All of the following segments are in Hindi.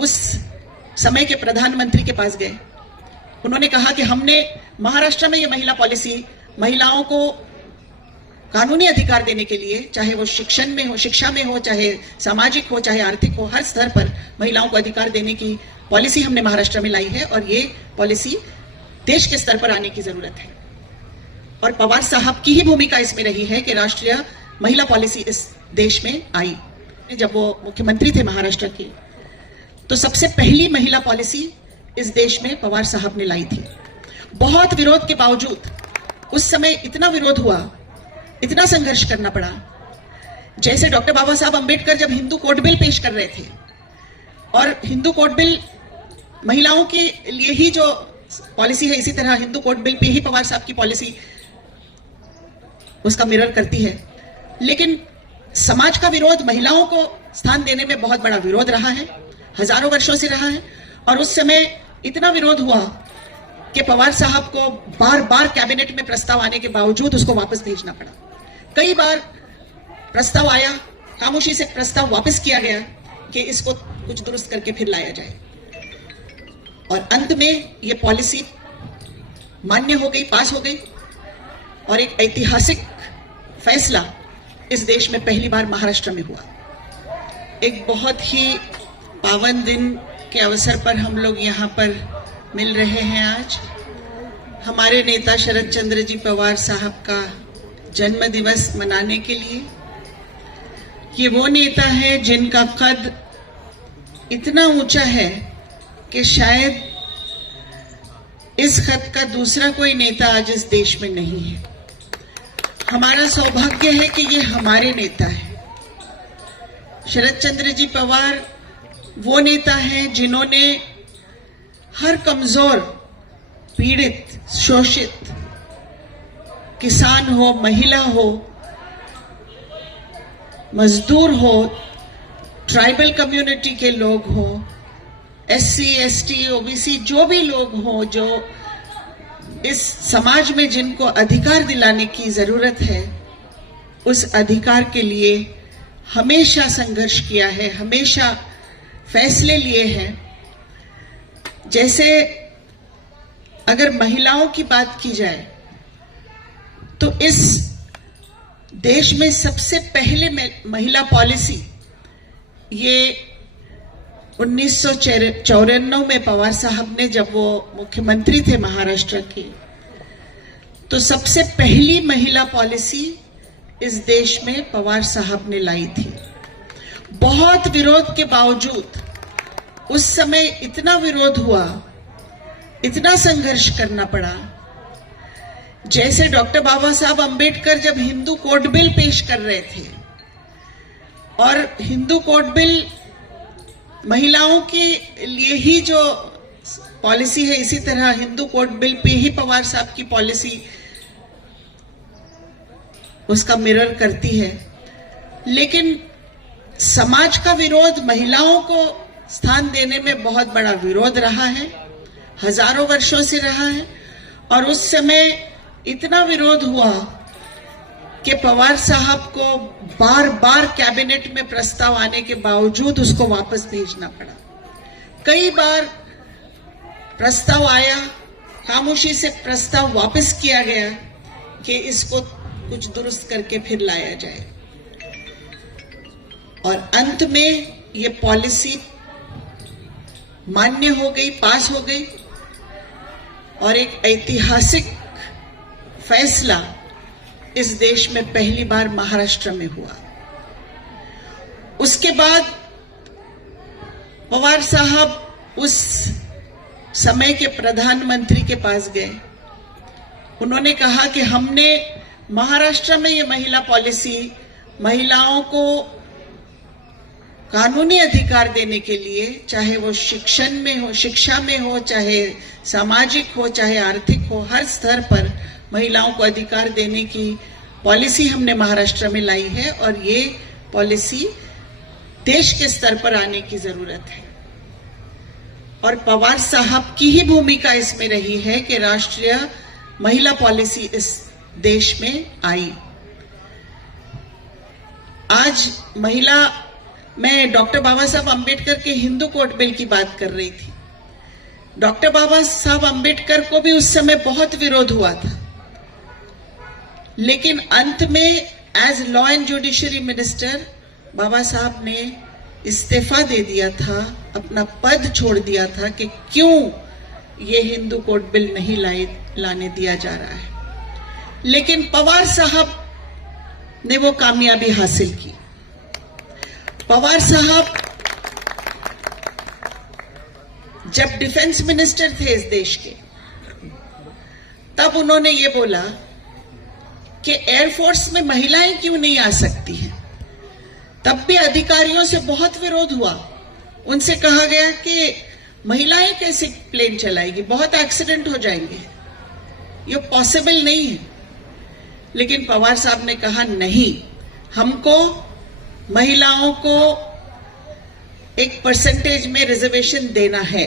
उस समय के प्रधानमंत्री के पास गए। उन्होंने कहा कि हमने महाराष्ट्र में ये महिला पॉलिसी महिलाओं को कानूनी अधिकार देने के लिए, चाहे वो शिक्षण में हो, शिक्षा में हो, चाहे सामाजिक हो, चाहे आर्थिक हो, हर स्तर पर महिलाओं को अधिकार देने की पॉलिसी हमने महाराष्ट्र में लाई है और ये पॉलिसी देश के स्तर पर आने की जरूरत है। और पवार साहब की ही भूमिका इसमें रही है कि राष्ट्रीय महिला पॉलिसी इस देश में आई। जब वो मुख्यमंत्री थे महाराष्ट्र के, तो सबसे पहली महिला पॉलिसी इस देश में पवार साहब ने लाई थी। बहुत विरोध के बावजूद, उस समय इतना विरोध हुआ, इतना संघर्ष करना पड़ा। जैसे डॉक्टर बाबा साहब अंबेडकर जब हिंदू कोड बिल पेश कर रहे थे, और हिंदू कोड बिल महिलाओं के लिए ही जो पॉलिसी है, इसी तरह हिंदू कोड बिल पे ही पवार साहब की पॉलिसी उसका मिरर करती है। लेकिन समाज का विरोध महिलाओं को स्थान देने में बहुत बड़ा विरोध रहा है, हजारों वर्षों से रहा है। और उस समय इतना विरोध हुआ कि पवार साहब को बार बार कैबिनेट में प्रस्ताव आने के बावजूद उसको वापस भेजना पड़ा। कई बार प्रस्ताव आया, खामोशी से प्रस्ताव वापस किया गया कि इसको कुछ दुरुस्त करके फिर लाया जाए। और अंत में ये पॉलिसी मान्य हो गई, पास हो गई, और एक ऐतिहासिक फैसला इस देश में पहली बार महाराष्ट्र में हुआ। एक बहुत ही पावन दिन के अवसर पर हम लोग यहाँ पर मिल रहे हैं आज। हमारे नेता शरद चंद्र जी पवार साहब का जन्म दिवस मनाने के लिए। ये वो नेता है जिनका कद इतना ऊंचा है कि शायद इस कद का दूसरा कोई नेता आज इस देश में नहीं है। हमारा सौभाग्य है कि ये हमारे नेता है। शरद चंद्र जी पवार वो नेता हैं जिन्होंने हर कमजोर, पीड़ित, शोषित, किसान हो, महिला हो, मजदूर हो, ट्राइबल कम्युनिटी के लोग हो, एससी, एसटी, ओबीसी, जो भी लोग हो, जो इस समाज में जिनको अधिकार दिलाने की जरूरत है, उस अधिकार के लिए हमेशा संघर्ष किया है, हमेशा फैसले लिए हैं। जैसे अगर महिलाओं की बात की जाए तो इस देश में सबसे पहले महिला पॉलिसी ये 1994 में पवार साहब ने, जब वो मुख्यमंत्री थे महाराष्ट्र के, तो सबसे पहली महिला पॉलिसी इस देश में पवार साहब ने लाई थी। बहुत विरोध के बावजूद, उस समय इतना विरोध हुआ, इतना संघर्ष करना पड़ा। जैसे डॉक्टर बाबा साहब अंबेडकर जब हिंदू कोड बिल पेश कर रहे थे, और हिंदू कोड बिल महिलाओं के लिए ही जो पॉलिसी है, इसी तरह हिंदू कोड बिल पे ही पवार साहब की पॉलिसी उसका मिरर करती है। लेकिन समाज का विरोध महिलाओं को स्थान देने में बहुत बड़ा विरोध रहा है, हजारों वर्षों से रहा है। और उस समय इतना विरोध हुआ कि पवार साहब को बार बार कैबिनेट में प्रस्ताव आने के बावजूद उसको वापस भेजना पड़ा। कई बार प्रस्ताव आया, खामोशी से प्रस्ताव वापस किया गया कि इसको कुछ दुरुस्त करके फिर लाया जाए। और अंत में ये पॉलिसी मान्य हो गई, पास हो गई, और एक ऐतिहासिक फैसला इस देश में पहली बार महाराष्ट्र में हुआ। उसके बाद पवार साहब उस समय के प्रधानमंत्री के पास गए। उन्होंने कहा कि हमने महाराष्ट्र में ये महिला पॉलिसी महिलाओं को कानूनी अधिकार देने के लिए, चाहे वो शिक्षण में हो, शिक्षा में हो, चाहे सामाजिक हो, चाहे आर्थिक हो, हर स्तर पर महिलाओं को अधिकार देने की पॉलिसी हमने महाराष्ट्र में लाई है। और ये पॉलिसी देश के स्तर पर आने की जरूरत है। और पवार साहब की ही भूमिका इसमें रही है कि राष्ट्रीय महिला पॉलिसी इस देश में आई। आज महिला मैं डॉक्टर बाबा साहब अंबेडकर के हिंदू कोड बिल की बात कर रही थी। डॉक्टर बाबा साहब अंबेडकर को भी उस समय बहुत विरोध हुआ था, लेकिन अंत में as law and judiciary minister Baba Saheb ने इस्तीफा दे दिया था, अपना पद छोड़ दिया था कि क्यों ये हिंदू कोड बिल नहीं लाने दिया जा रहा है। लेकिन पवार साहब ने वो कामयाबी हासिल की। पवार साहब जब डिफेंस मिनिस्टर थे इस देश के, तब उन्होंने ये बोला कि एयरफोर्स में महिलाएं क्यों नहीं आ सकती हैं। तब भी अधिकारियों से बहुत विरोध हुआ। उनसे कहा गया कि महिलाएं कैसे प्लेन चलाएगी, बहुत एक्सीडेंट हो जाएंगे, ये पॉसिबल नहीं है। लेकिन पवार साहब ने कहा नहीं, हमको महिलाओं को एक परसेंटेज में रिजर्वेशन देना है,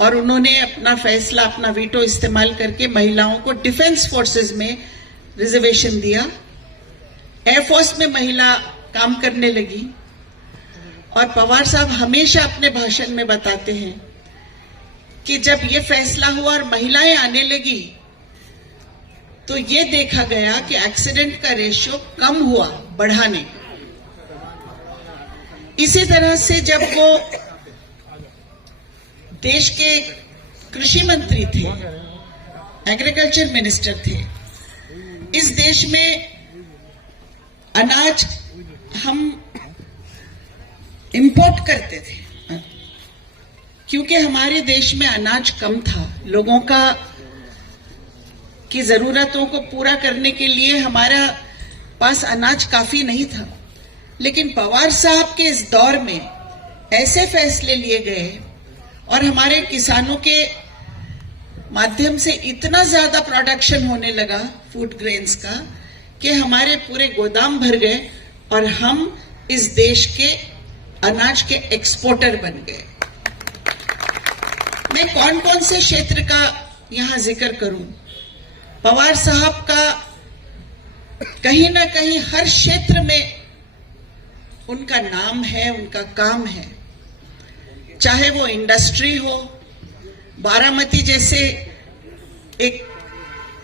और उन्होंने अपना फैसला, अपना वीटो इस्तेमाल करके महिलाओं को डिफेंस फोर्सेस में रिजर्वेशन दिया। एयरफोर्स में महिला काम करने लगी। और पवार साहब हमेशा अपने भाषण में बताते हैं कि जब ये फैसला हुआ और महिलाएं आने लगी, तो ये देखा गया कि एक्सीडेंट का रेशियो कम हुआ, बढ़ा नहीं। इसी तरह से जब वो देश के कृषि मंत्री थे, एग्रीकल्चर मिनिस्टर थे, इस देश में अनाज हम इंपोर्ट करते थे क्योंकि हमारे देश में अनाज कम था। लोगों की जरूरतों को पूरा करने के लिए हमारा पास अनाज काफी नहीं था। लेकिन पवार साहब के इस दौर में ऐसे फैसले लिए गए और हमारे किसानों के माध्यम से इतना ज्यादा प्रोडक्शन होने लगा फूड ग्रेन्स का कि हमारे पूरे गोदाम भर गए और हम इस देश के अनाज के एक्सपोर्टर बन गए। मैं कौन कौन से क्षेत्र का यहां जिक्र करूं। पवार साहब का कहीं ना कहीं हर क्षेत्र में उनका नाम है, उनका काम है। चाहे वो इंडस्ट्री हो, बारामती जैसे एक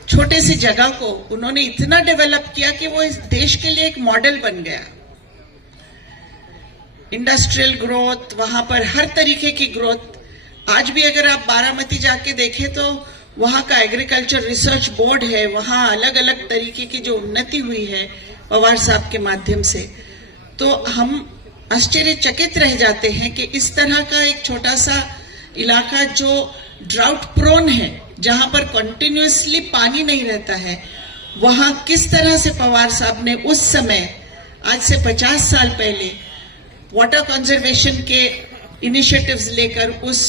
छोटे सी जगह को उन्होंने इतना डेवलप किया कि वो इस देश के लिए एक मॉडल बन गया। इंडस्ट्रियल ग्रोथ, वहां पर हर तरीके की ग्रोथ। आज भी अगर आप बारामती जाके देखें तो वहां का एग्रीकल्चर रिसर्च बोर्ड है, वहां अलग अलग तरीके की जो उन्नति हुई है पवार साहब के माध्यम से, तो हम आश्चर्यचकित रह जाते हैं कि इस तरह का एक छोटा सा इलाका जो ड्राउट प्रोन है, जहां पर कंटिन्यूअसली पानी नहीं रहता है, वहां किस तरह से पवार साहब ने उस समय, आज से 50 साल पहले, वाटर कंजर्वेशन के इनिशिएटिव्स लेकर उस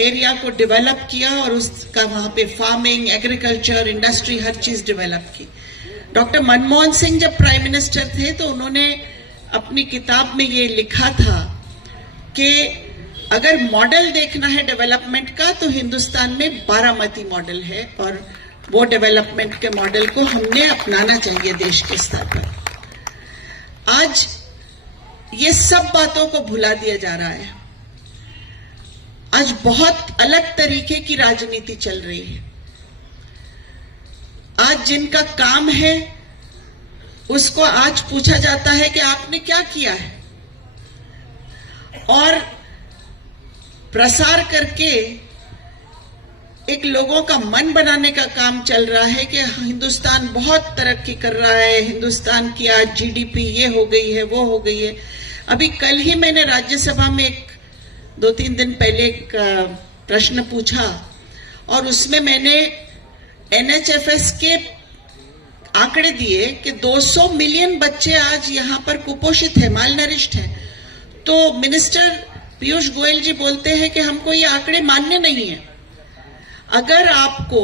एरिया को डेवलप किया और उसका वहां पे फार्मिंग, एग्रीकल्चर, इंडस्ट्री, हर चीज डेवलप की। डॉक्टर मनमोहन सिंह जब प्राइम मिनिस्टर थे तो उन्होंने अपनी किताब में ये लिखा था कि अगर मॉडल देखना है डेवलपमेंट का तो हिंदुस्तान में बारामती मॉडल है, और वो डेवलपमेंट के मॉडल को हमने अपनाना चाहिए देश के स्तर पर। आज ये सब बातों को भुला दिया जा रहा है। आज बहुत अलग तरीके की राजनीति चल रही है। आज जिनका काम है उसको आज पूछा जाता है कि आपने क्या किया है, और प्रसार करके एक लोगों का मन बनाने का काम चल रहा है कि हिंदुस्तान बहुत तरक्की कर रहा है, हिंदुस्तान की आज जीडीपी ये हो गई है, वो हो गई है। अभी कल ही मैंने राज्यसभा में 2-3 दिन पहले एक प्रश्न पूछा और उसमें मैंने एनएचएफएस के आंकड़े दिए कि 200 मिलियन बच्चे आज यहां पर कुपोषित है, मालनरिश्ड है। तो मिनिस्टर पीयूष गोयल जी बोलते हैं कि हमको ये आंकड़े मान्य नहीं है। अगर आपको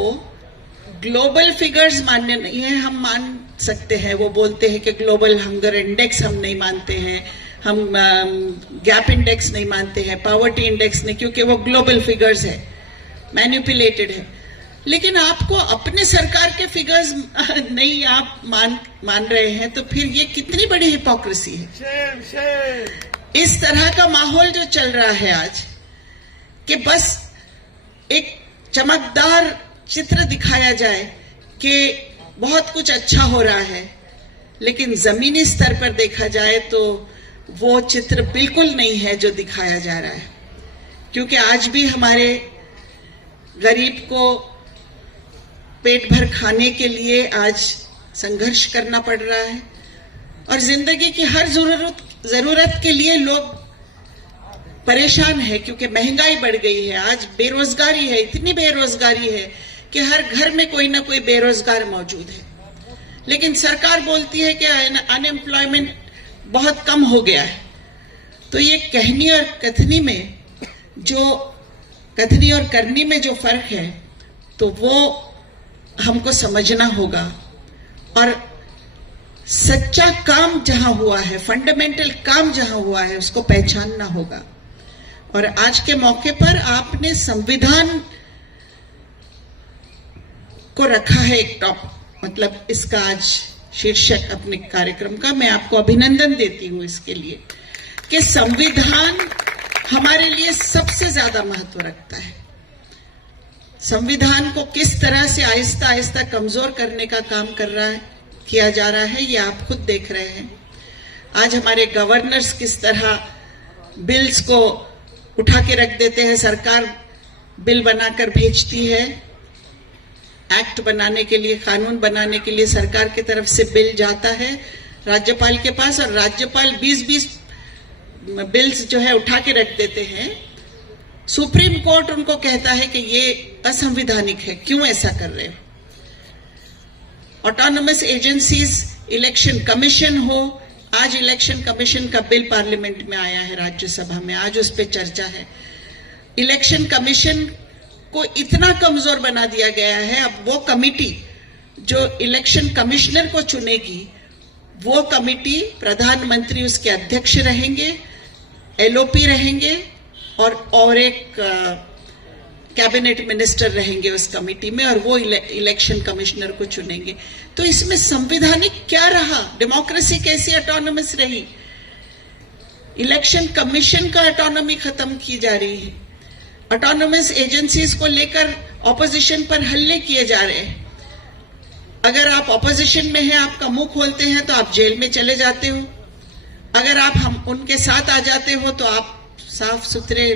ग्लोबल फिगर्स मान्य नहीं है, हम मान सकते हैं। वो बोलते हैं कि ग्लोबल हंगर इंडेक्स हम नहीं मानते हैं, हम गैप इंडेक्स नहीं मानते हैं, पॉवर्टी इंडेक्स नहीं, क्योंकि वो ग्लोबल फिगर्स है, मैनिपुलेटेड है। लेकिन आपको अपने सरकार के फिगर्स नहीं आप मान रहे हैं, तो फिर ये कितनी बड़ी हिपोक्रेसी है। इस तरह का माहौल जो चल रहा है आज, कि बस एक चमकदार चित्र दिखाया जाए कि बहुत कुछ अच्छा हो रहा है, लेकिन जमीनी स्तर पर देखा जाए तो वो चित्र बिल्कुल नहीं है जो दिखाया जा रहा है। क्योंकि आज भी हमारे गरीब को पेट भर खाने के लिए आज संघर्ष करना पड़ रहा है, और जिंदगी की हर जरूरत के लिए लोग परेशान है, क्योंकि महंगाई बढ़ गई है। आज बेरोजगारी है, इतनी बेरोजगारी है कि हर घर में कोई ना कोई बेरोजगार मौजूद है। लेकिन सरकार बोलती है कि अनएम्प्लॉयमेंट बहुत कम हो गया है। तो ये कहनी और कथनी और करनी में जो फर्क है, तो वो हमको समझना होगा। और सच्चा काम जहां हुआ है, फंडामेंटल काम जहां हुआ है, उसको पहचानना होगा। और आज के मौके पर आपने संविधान को रखा है एक टॉप, मतलब इसका आज शीर्षक अपने कार्यक्रम का। मैं आपको अभिनंदन देती हूं इसके लिए कि संविधान हमारे लिए सबसे ज्यादा महत्व रखता है। संविधान को किस तरह से आहिस्ता आहिस्ता कमजोर करने का काम किया जा रहा है, ये आप खुद देख रहे हैं। आज हमारे गवर्नर्स किस तरह बिल्स को उठा के रख देते हैं। सरकार बिल बनाकर भेजती है, एक्ट बनाने के लिए, कानून बनाने के लिए सरकार की तरफ से बिल जाता है राज्यपाल के पास, और राज्यपाल 20-20 बिल्स जो है उठा के रख देते हैं। सुप्रीम कोर्ट उनको कहता है कि ये असंवैधानिक है, क्यों ऐसा कर रहे हो। ऑटोनोमस एजेंसीज, इलेक्शन कमीशन हो, आज इलेक्शन कमीशन का बिल पार्लियामेंट में आया है, राज्यसभा में, आज उस पर चर्चा है। इलेक्शन कमीशन को इतना कमजोर बना दिया गया है, अब वो कमिटी जो इलेक्शन कमिश्नर को चुनेगी, वो कमिटी प्रधानमंत्री उसके अध्यक्ष रहेंगे, एलओपी रहेंगे, और एक कैबिनेट मिनिस्टर रहेंगे उस कमिटी में, और वो इलेक्शन कमिश्नर को चुनेंगे। तो इसमें संवैधानिक क्या रहा? डेमोक्रेसी कैसी ऑटोनोमस रही? इलेक्शन कमीशन का ऑटोनॉमी खत्म की जा रही है। ऑटोनोमस एजेंसीज को लेकर ऑपोजिशन पर हल्ले किए जा रहे हैं। अगर आप ऑपोजिशन में हैं, आपका मुंह खोलते हैं तो आप जेल में चले जाते हो। अगर आप हम उनके साथ आ जाते हो तो आप साफ सुथरे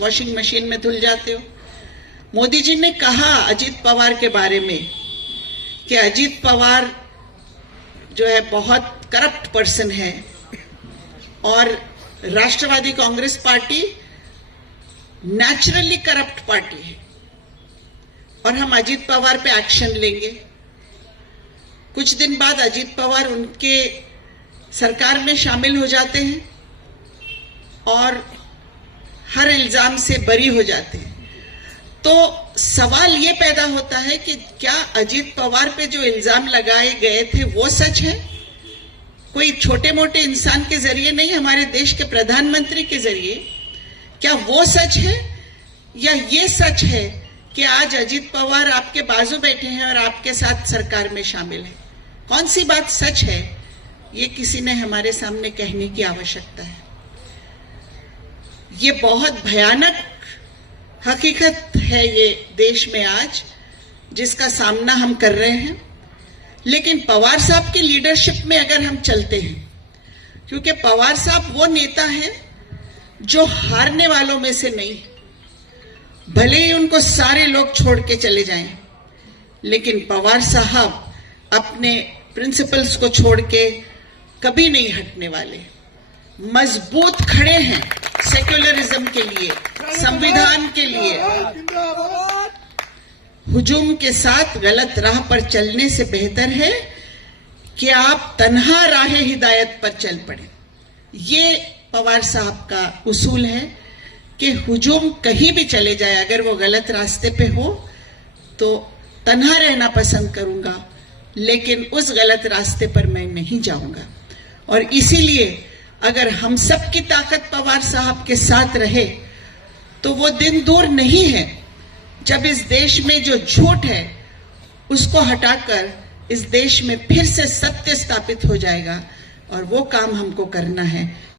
वॉशिंग मशीन में धुल जाते हो। मोदी जी ने कहा अजीत पवार के बारे में कि अजीत पवार जो है बहुत करप्ट पर्सन है, और Rashtrawadi Congress party naturally corrupt party है, और हम अजीत पवार पे एक्शन लेंगे। कुछ दिन बाद अजीत पवार उनके सरकार में शामिल हो जाते हैं और हर इल्जाम से बरी हो जाते हैं। तो सवाल ये पैदा होता है कि क्या अजीत पवार पे जो इल्जाम लगाए गए थे वो सच है? कोई छोटे मोटे इंसान के जरिए नहीं, हमारे देश के प्रधानमंत्री के जरिए, क्या वो सच है? या ये सच है कि आज अजीत पवार आपके बाजू बैठे हैं और आपके साथ सरकार में शामिल है? कौन सी बात सच है, ये किसी ने हमारे सामने कहने की आवश्यकता है। ये बहुत भयानक हकीकत है ये देश में आज, जिसका सामना हम कर रहे हैं। लेकिन पवार साहब की लीडरशिप में अगर हम चलते हैं, क्योंकि पवार साहब वो नेता हैं जो हारने वालों में से नहीं, भले ही उनको सारे लोग छोड़ के चले जाएं, लेकिन पवार साहब अपने प्रिंसिपल्स को छोड़ के कभी नहीं हटने वाले, मजबूत खड़े हैं सेक्युलरिज्म के लिए, संविधान के लिए। हुजूम के साथ गलत राह पर चलने से बेहतर है कि आप तन्हा राह हिदायत पर चल पड़े। ये पवार साहब का उसूल है कि हुजूम कहीं भी चले जाए, अगर वो गलत रास्ते पे हो तो तन्हा रहना पसंद करूंगा, लेकिन उस गलत रास्ते पर मैं नहीं जाऊंगा। और इसीलिए अगर हम सब की ताकत पवार साहब के साथ रहे तो वो दिन दूर नहीं है जब इस देश में जो झूठ है उसको हटाकर इस देश में फिर से सत्य स्थापित हो जाएगा और वो काम हमको करना है।